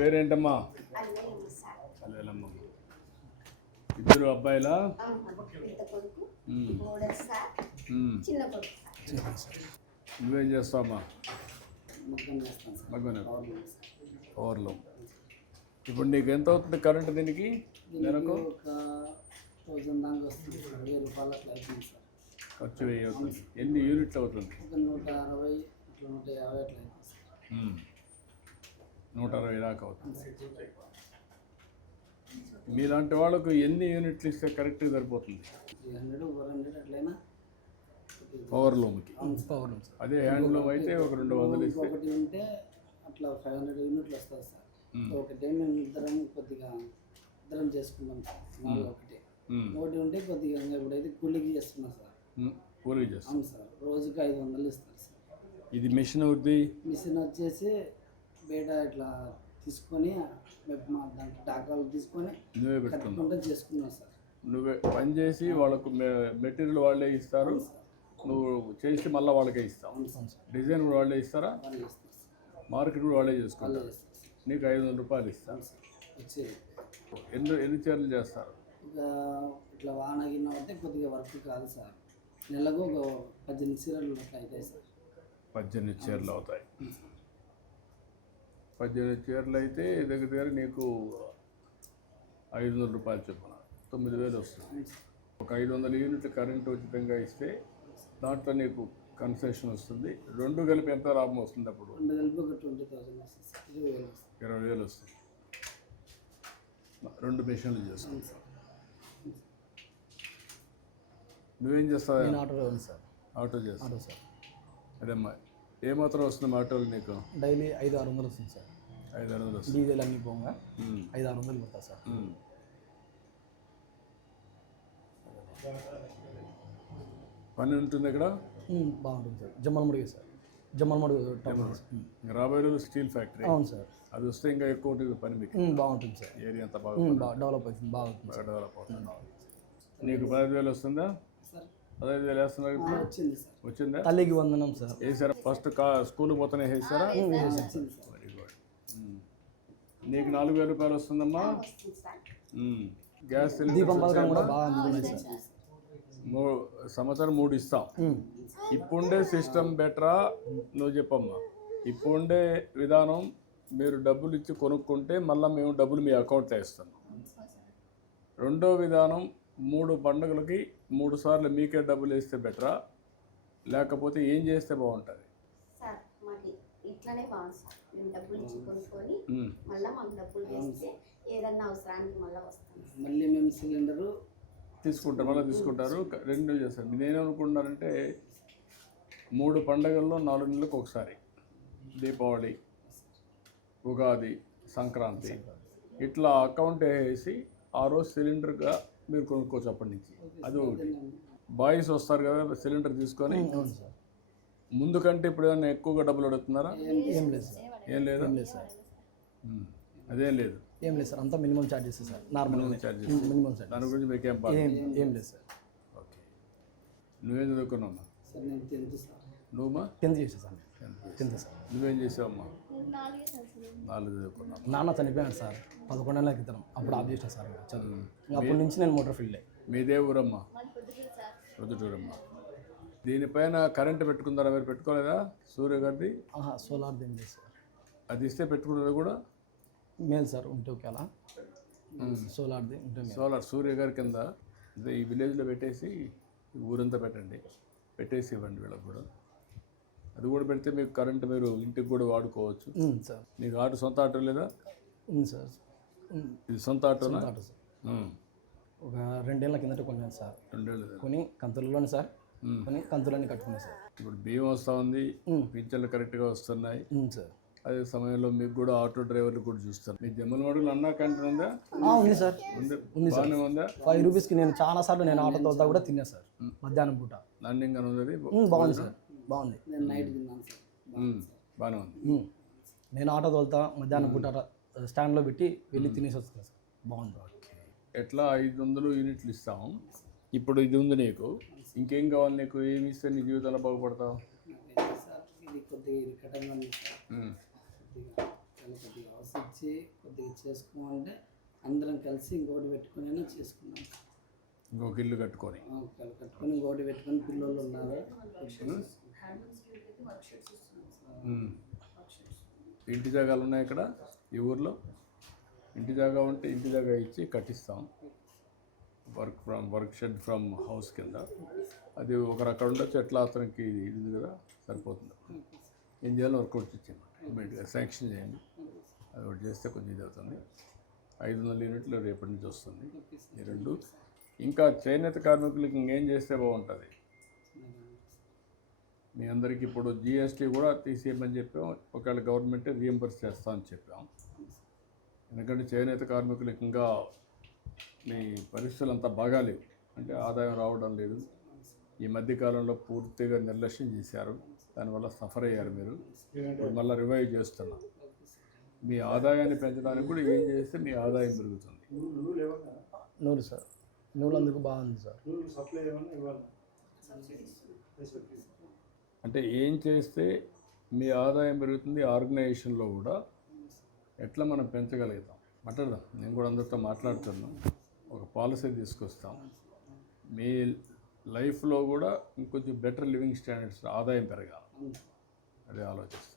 పేరేంటమ్మా? అల్లేలమ్మ. ఇద్దరు అబ్బాయిలా? పెద్ద కొడుకు ఉమ్, మూడో సార్ ఉమ్. చిన్న కొడుకు సార్. నువ్వేం చేస్తావమ్మా? ఓవర్లో ఇప్పుడు నీకు ఎంత అవుతుంది కరెంట్ దీనికి? నెలకు? దీనికి ఒక థౌజండ్ దాకా వస్తుంది సార్. వెయ్యి రూపాయలు అట్లా అవుతుంది సార్. ఖర్చు వెయ్యి అవుతుంది. ఎన్ని యూనిట్లు అవుతుంది? నూట అరవై నూట యాభై అట్లా. నూట అరవై దాకా అవుతుంది. మీలాంటి వాళ్ళకు ఎన్ని యూనిట్లు ఇస్తే కరెక్ట్గా సరిపోతుంది? త్రీ హండ్రెడ్ ఫోర్ హండ్రెడ్ అట్లయినా ఓవర్లూమ్కి పవర్ అదే హ్యాండ్లూమ్ అయితే ఒక రెండు వందలు ఇస్తే. ఒకటి ఉంటే అట్లా ఫైవ్ హండ్రెడ్ యూనిట్లు వస్తుంది సార్. ఒకటే మేము ఇద్దరం కొద్దిగా ఇద్దరం చేసుకున్నాం సార్. ఒకటి. ఒకటి ఉంటే కొద్దిగా ఇప్పుడైతే కూలికి చేస్తున్నాం సార్. పూరీ చేస్తాం అవును సార్. రోజుకి ఐదు వందలు ఇస్తారు సార్. ఇది మిషన్ అవుద్ది మిషన్ వచ్చేసి బయట ఇట్లా తీసుకొని మా దాంట్లో డాకాలు తీసుకొని నువ్వే పెట్టుకున్నావు. కట్టుకుంటూ చేసుకున్నాం సార్. నువ్వే పని చేసి వాళ్ళకు మె- మెటీరియల్ వాళ్ళే ఇస్తారు. నువ్వు చేసి మళ్ళీ వాళ్ళకే ఇస్తావు. అవును సార్. డిజైన్ కూడా వాళ్ళే ఇస్తారా? వాళ్ళు చేస్తారు సార్. మార్కెట్ కూడా వాళ్ళే వాళ్ళే చేసుకుంటారు చేస్తారు సార్. నీకు ఐదు వందల రూపాయలు ఇస్తాను వచ్చేది ఎన్ని ఎన్ని చీరలు చేస్తారు? ఇక ఇట్లా వాన గిన్న అయితే కొద్దిగా వర్క్ కాదు సార్. నెలకు ఒక పద్దెనిమిది చీరలు అట్లా అవుతాయి సార్. పద్దెనిమిది చీరలు అవుతాయి. పద్దెనిమిది చీరలు అయితే దగ్గర దగ్గర నీకు ఐదు వందల రూపాయలు చొప్పున తొమ్మిది వేలు వస్తుంది. ఒక ఐదు వందల యూనిట్ కరెంట్ ఉచితంగా ఇస్తే దాంట్లో నీకు కన్సెషన్ వస్తుంది. రెండు కలిపి ఎంత లాభం వస్తుంది అప్పుడు? ఇరవై వేలు వస్తుంది. రెండు మిషన్లు సార్. నువ్వేం చేస్తావు? ఉంది సార్. ఆటో చేస్తావు. Auto sir. అదేమ్మా ఏమాత్రం వస్తుంది ఆటోలు నీకు? డైలీ ఐదు ఆరు వందలు వస్తుంది సార్. ఐదు ఆరు వందలు వస్తుంది. డీజిల్ అన్ని పోగా ఐదు ఆరు వందలు పడతా సార్. పని ఉంటుంది ఇక్కడ బాగుంటుంది సార్. జమ్మలమడుగు సార్. జమ్మలమడుగు రాబోయే రోజు స్టీల్ ఫ్యాక్టరీ. అవును సార్. అది వస్తే ఇంకా ఎక్కువ ఉంటుంది పని మీకు. బాగుంటుంది సార్. ఏరియా అంతా బాగా డెవలప్ అవుతుంది బాగా అవుతుంది బాగా డెవలప్ అవుతుంది. నీకు పదహైదు వేలు వస్తుందా? సార్. పదహైదు వేలు వేస్తున్నారు వచ్చిందా తల్లికి వందనం సార్. వేసారా? ఫస్ట్ కా స్కూల్ పోతేనే వేసారా వచ్చింది సార్ వెరీ గుడ్ నీకు నాలుగు వేల రూపాయలు వస్తుందమ్మా. గ్యాస్ దీపం సిలిండర్ పథకం కూడా బాగా అందుతున్నాయి సార్. మూ సంవత్సరం మూడు ఇస్తాం. ఇప్పుండే సిస్టమ్ బెటరా? నువ్వు చెప్పమ్మా. ఇప్పుండే విధానం మీరు డబ్బులు ఇచ్చి కొనుక్కుంటే మళ్ళీ మేము డబ్బులు మీ అకౌంట్లో ఇస్తాం రెండో విధానం మూడు పండుగలకి మూడు సార్లు మీకే డబ్బులు వేస్తే బెటరా? లేకపోతే ఏం చేస్తే బాగుంటుంది? ఇట్లానే బాగుంది మేము డబ్బులు ఇచ్చి కొనుక్కొని ఉమ్. మళ్ళీ మాకు డబ్బులు వేస్తే ఏదన్నా అవసరానికి మళ్ళీ వస్తాం. సార్ మళ్ళీ మేము సిలిండరు తీసుకుంటారు మళ్ళీ తీసుకుంటారు. రెండు చేస్తారు. నేనేమనుకుంటున్నానంటే మూడు పండగల్లో నాలుగు నెలలకు ఒకసారి. దీపావళి ఉగాది సంక్రాంతి. ఇట్లా అకౌంట్ వేసి ఆ రోజు సిలిండర్గా మీరు కొనుక్కోవచ్చు అప్పటి నుంచి. అది ఒకటి. బాయ్స్ వస్తారు కదా సిలిండర్ తీసుకొని. ముందు కంటే ఇప్పుడు ఏమైనా ఎక్కువగా డబ్బులు అడుగుతున్నారా? ఏం లేదు సార్. ఏం లేదా? ఏం లేదు సార్. అదేం లేదు. ఏం లేదు సార్ అంతా minimum charges sir. Normal charges minimum charges దాని గురించి మీకేం బాధ? ఏం ఏం లేదు సార్. ఓకే. నువ్వేం చదువుకున్నావమ్మా సార్ నేను టెన్త్ సార్. నువ్వమ్మా? టెన్త్ చేసా సార్. Tenth sir. నువ్వేం చేసావమ్మా? నాలుగు చదువుకున్నావు? నాన్న చనిపోయాడు సార్. పదకొండేళ్ళ క్రితం. అప్పుడు ఆఫ్ చేసిన సార్ చదువు. అప్పటి నుంచి నేను మోటార్ ఫీల్డే మీదే ఊరమ్మా? ప్రొద్దుటూరమ్మా దీనిపైన కరెంట్ పెట్టుకుందారా మీరు పెట్టుకోలేదా? సూర్య గారిది? ఆహా సోలార్ ఏం లేదు సార్. అది ఇస్తే పెట్టుకున్నది కూడా మేలు సార్ ఉంటే ఓకే అలా సోలార్ది ఉంటే మేలు. సోలార్ సూర్య గారి కింద ఈ విలేజ్లో పెట్టేసి ఊరంతా పెట్టండి. పెట్టేసి ఇవ్వండి వీళ్ళకి కూడా. అది కూడా పెడితే మీకు కరెంట్ మీరు ఇంటికి కూడా వాడుకోవచ్చు. సార్. నీకు ఆటో సొంత ఆటో లేదా? ఉంది సార్. ఇది సొంత ఆటోనా? Auto sir. ఒక రెండేళ్ళ కిందట కొన్నాను సార్. రెండేళ్ళు. కొని కంతులలోనే సార్. కొని కంతులన్నీ కట్టుకున్నాను సార్. ఇప్పుడు బియ్యం వస్తూ ఉంది. పింఛన్లు కరెక్ట్గా వస్తున్నాయి. సార్. అదే సమయంలో మీకు కూడా ఆటో డ్రైవర్లు కూడా చూస్తారు. మీ జమ్మల మడుగులు అన్నా క్యాంటీన్ ఉందా? ఉంది సార్. ఉంది. బాగానే ఉందా? ఫైవ్ రూపీస్కి నేను చాలా సార్లు నేను ఆటో తోలుతా కూడా తిన్నా సార్. మధ్యాహ్నం పూట. రన్నింగ్ అని ఉంది ఉమ్, బాగుంది సార్. బాగుంది. నేను నైట్ తిన్నాను సార్. ఉమ్, బాగానే ఉంది. ఉమ్. నేను ఆటో తోలుతా మధ్యాహ్నం పూట స్టాండ్లో పెట్టి వెళ్ళి తినేసి వస్తాను సార్. బాగుంది. ఎట్లా ఐదు వందలు యూనిట్లు ఇస్తాం ఇప్పుడు ఇది ఉంది నీకు. ఇంకేం కావాలి నీకు? ఏమి ఇస్తే నీ జీవితంలో బాగుపడతావు? నాకైతే సార్ ఇది కొద్దిగా ఇరకటంగా ఉంది సార్. ఉమ్. కొద్దిగా ఇలా కొద్దిగా కొద్దిగా చేసుకోమంటే అందరం కలిసి ఇంకోటి పెట్టుకుని చేసుకున్నాం ఇంకొక ఇల్లు కట్టుకొని. కట్టుకొని ఇంకోటి పెట్టుకొని పిల్లలు ఉన్నారు. ఇంటి జాగాలు ఉన్నాయి ఇక్కడ ఈ ఊర్లో. ఇంటి జాగా ఉంటే ఇంటి జాగా ఇచ్చి కట్టిస్తాం. Work from work shed from house కింద. అది ఒకరు అక్కడ ఉండొచ్చు ఎట్లా అతనికి ఇది కదా సరిపోతుంది. ఏం చేయాలో వర్కౌట్ ఇచ్చాను ఇమీడియట్గా శాంక్షన్ చేయండి. అది ఒకటి చేస్తే కొంచెం ఇది అవుతుంది. ఐదు వందల యూనిట్లు రేపటి నుంచి వస్తుంది. ఈ రెండు. ఇంకా చేనేత కార్మికులకి ఇంకేం చేస్తే బాగుంటుంది? మీ అందరికీ ఇప్పుడు జిఎస్టీ కూడా తీసేయమని చెప్పాం. ఒకవేళ గవర్నమెంట్ రియంబర్స్ చేస్తామని చెప్పాం. ఎందుకంటే చేనేత కార్మికులకు ఇంకా మీ పరిస్థితులు అంతా బాగాలేవు. అంటే ఆదాయం రావడం లేదు. ఈ మధ్యకాలంలో పూర్తిగా నిర్లక్ష్యం చేశారు. దానివల్ల సఫర్ అయ్యారు మీరు. ఇప్పుడు మళ్ళీ రివైవ్ చేస్తున్నాం. మీ ఆదాయాన్ని పెంచడానికి కూడా ఏం చేస్తే మీ ఆదాయం పెరుగుతుంది. నూలు సార్. నూలు అందుకు బాగుంది సార్. అంటే ఏం చేస్తే మీ ఆదాయం పెరుగుతుంది ఆర్గనైజేషన్లో కూడా ఎట్లా మనం పెంచగలుగుతాం? మాట్లాడదాం నేను కూడా అందరితో మాట్లాడుతున్నాను. ఒక పాలసీ తీసుకొస్తాం. మీ లైఫ్లో కూడా ఇంకొంచెం బెటర్ లివింగ్ స్టాండర్డ్స్ ఆదాయం పెరగాలి. అదే ఆలోచిస్తాం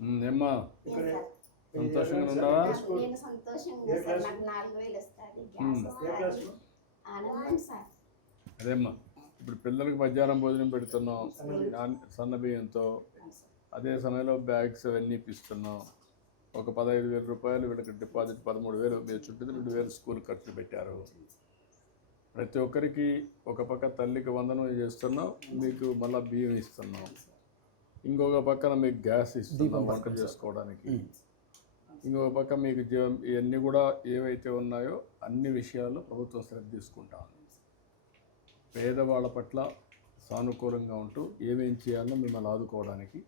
ఉమ్, ఏమ్మా? సంతోషంగా ఉన్నావా? నేను సంతోషంగా సార్. నాకు నాలుగు వేలు వస్తుంది. గ్యాస్ వస్తుంది. ఆనందం సార్. అదేమ్మా ఇప్పుడు పిల్లలకి మధ్యాహ్నం భోజనం పెడుతున్నాం. నాన్- సన్న బియ్యంతో అదే సమయంలో బ్యాగ్స్ అవన్నీ ఇప్పిస్తున్నాం. ఒక పదహైదు వేల రూపాయలు వీళ్ళకి డిపాజిట్ పదమూడు వేలు. మీరు చుట్టూ రెండు వేలు స్కూల్ ఖర్చు పెట్టారు. ప్రతి ఒక్కరికి ఒక పక్క తల్లికి వందనం చేస్తున్నాం మీకు మళ్ళీ బియ్యం ఇస్తున్నాం. ఇంకొక పక్కన మీకు గ్యాస్ ఇస్తున్నాం వంట చేసుకోవడానికి. ఇంకొక పక్క మీకు జీవం ఇవన్నీ కూడా ఏవైతే ఉన్నాయో అన్ని విషయాల్లో ప్రభుత్వం శ్రద్ధ తీసుకుంటా పేదవాళ్ళ పట్ల సానుకూలంగా ఉంటూ ఏమేం చేయాలో మిమ్మల్ని ఆదుకోవడానికి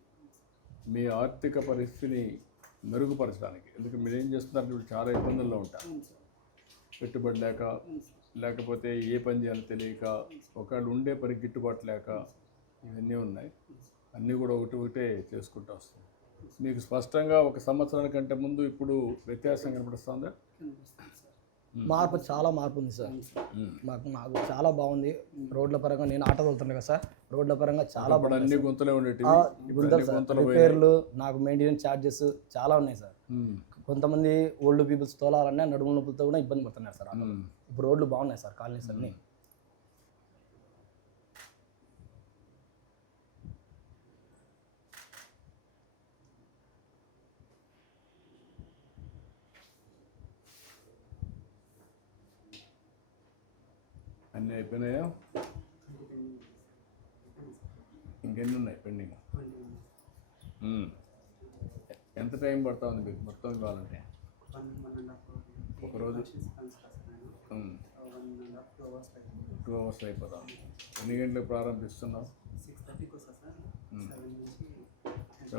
మీ ఆర్థిక పరిస్థితిని మెరుగుపరచడానికి. ఎందుకంటే మీరు ఏం చేస్తున్నారు? ఇప్పుడు చాలా ఇబ్బందుల్లో ఉంటారు. పెట్టుబడి లేక లేకపోతే ఏ పని చేయాలో తెలియక ఒకళ్ళు ఉండే పని గిట్టుబాటు లేక ఇవన్నీ ఉన్నాయి. అన్నీ కూడా ఒకటి ఒకటే చేసుకుంటూ వస్తాం మీకు స్పష్టంగా ఒక సంవత్సరానికంటే ముందు ఇప్పుడు వ్యత్యాసం కనపడుస్తుందా? మార్పు చాలా మార్పు ఉంది సార్. మాకు మాకు చాలా బాగుంది. రోడ్ల పరంగా నేను ఆటో వెళ్తున్నాను కదా సార్. రోడ్ల పరంగా చాలా అన్ని గుంతలే సార్. పోయినాయి. రిపేర్లు నాకు మెయింటెనెన్స్ ఛార్జెస్ చాలా ఉన్నాయి సార్. కొంతమంది ఓల్డ్ పీపుల్స్ తోలాలన్నా నడుము నొప్పులతో కూడా ఇబ్బంది పడుతున్నారు సార్. ఇప్పుడు రోడ్లు బాగున్నాయి సార్ కాలనీస్ అన్ని. అన్నీ అయిపోయినాయా? ఇంకెన్ని ఉన్నాయి పెండింగ్. ఎంత టైం పడుతుంది ఉంది మీకు మొత్తం ఇవ్వాలంటే? ఒక రోజు. ఉమ్. టూ అవర్స్ అయిపోతాం. ఎన్ని గంటలకు ప్రారంభిస్తున్నాం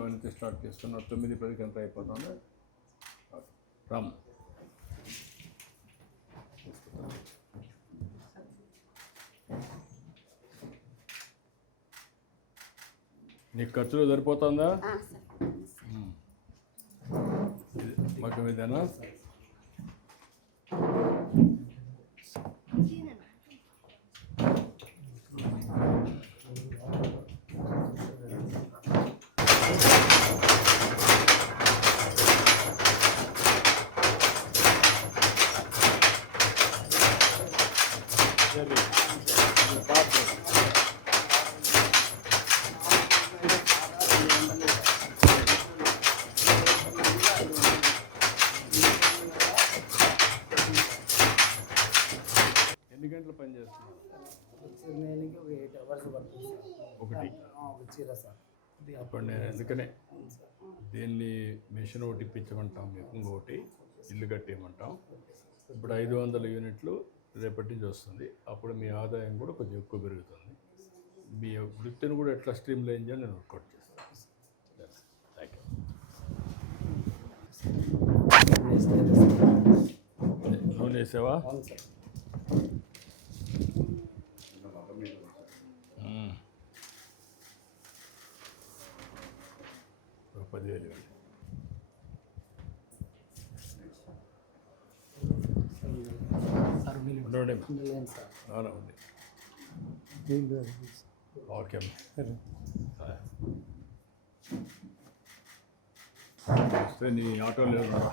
నుంచి స్టార్ట్ చేస్తున్నాం తొమ్మిది పదికి ఎంత అయిపోతుంది. రామ్. నీకు ఖర్చులు సరిపోతుందా. ఆ, సార్ ఇది మగ్గం ఇదేనా ఎన్ని ఒక ఎయిట్ అవర్స్ పడుతుంది ఒకటి చీర సార్. అప్పుడు నేను సార్ దీన్ని? మిషన్ ఒకటి ఇప్పించమంటాం. మీకు ఇంకొకటి ఇల్లు కట్టేయమంటాం. ఇప్పుడు ఐదు వందల యూనిట్లు రేపటి నుంచి వస్తుంది. అప్పుడు మీ ఆదాయం కూడా కొంచెం ఎక్కువ పెరుగుతుంది. మీ వృత్తిని కూడా ఎట్లా స్ట్రీమ్ లైన్ చేయాలి నేను వర్కౌట్ చేస్తాను. థ్యాంక్ యూ నూనె వేసావా అవును సార్ మ్మ్. ఒక పది పదివేలు. ఇవ్వండి సార్ వీళ్ళు ఉండండి లేదు సార్. అవునా ఉంది. ఓకే. వస్తే నీ ఆటోలో ఉన్నారా?